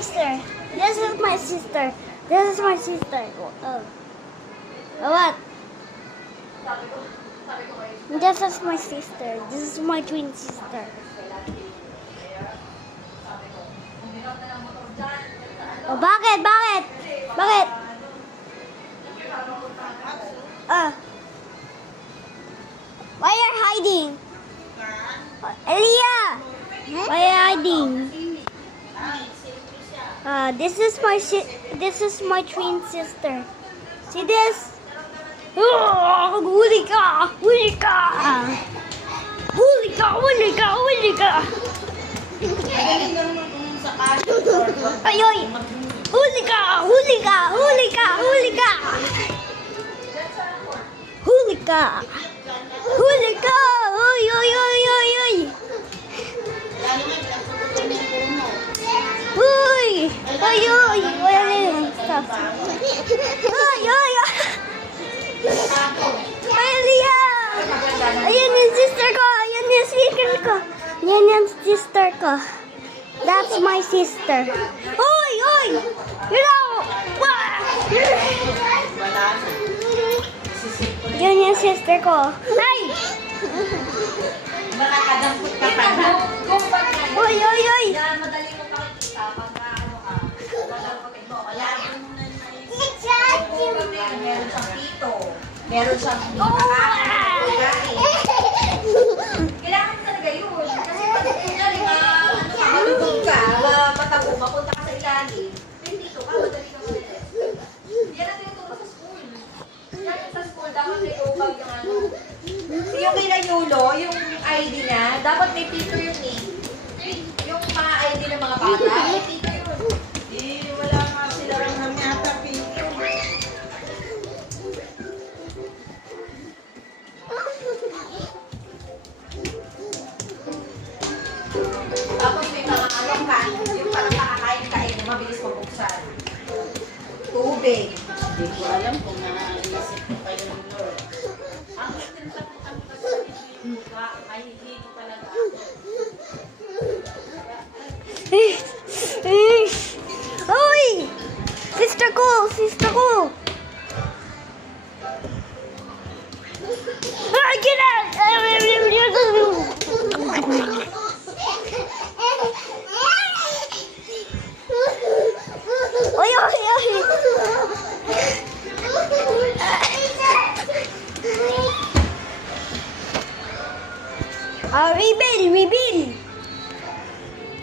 sister. This is my sister. This is my sister. What? This is my sister. This is my twin sister. Oh, bakit? Bakit? Bakit? Why are you hiding? Elia! Why are you hiding? This is my twin sister. See this? Oh, huli ka! Huli ka! Huli ka! Huli ka! Huli ka! Ayoy! Huli ka! Huli ka! Huli ka! Huli ka! Huli ka! Huli ka! Oy! Oy! Oy! Oy! Oy! Uy! Ay! Ay! Wala na yung stuff. Ay! Ay! Ay! Lia! Ayan yung sister ko! Ayan yung sister ko! Ayan yung sister ko! That's my sister. Oy! Oy! You know! Yan yung sister ko. Ay! Nakakadampot ka pa na. Oy! Oy! Oy! Madali mo pakikita pagka ano ka. Madamputin mo. Kaya meron siyang pito. Meron siyang pagkain. Kailangan mo talaga yun. Kasi pag kunyari matulog ka, matago, mapunta ka sa ilalim. Pero dito ka, madali ka ulit. Yan ang tinuturo sa school. Yan sa school, dapat may ubag yung ano. So yung kay Yulo, yung ID niya, dapat may pito yun eh. Yung mga ID ng mga bata, may pito yun. Wala nga sila rin ng yata pito. Tapos may mga anong ka, yung parang nakakain-kain na mabilis mabuksan. Tubig. Hindi ko alam kung naiisip ko kayo ng Lord. Ang tinataputan ko sa yung ay hindi talaga ako. Oy! Sister ko! Sister ko!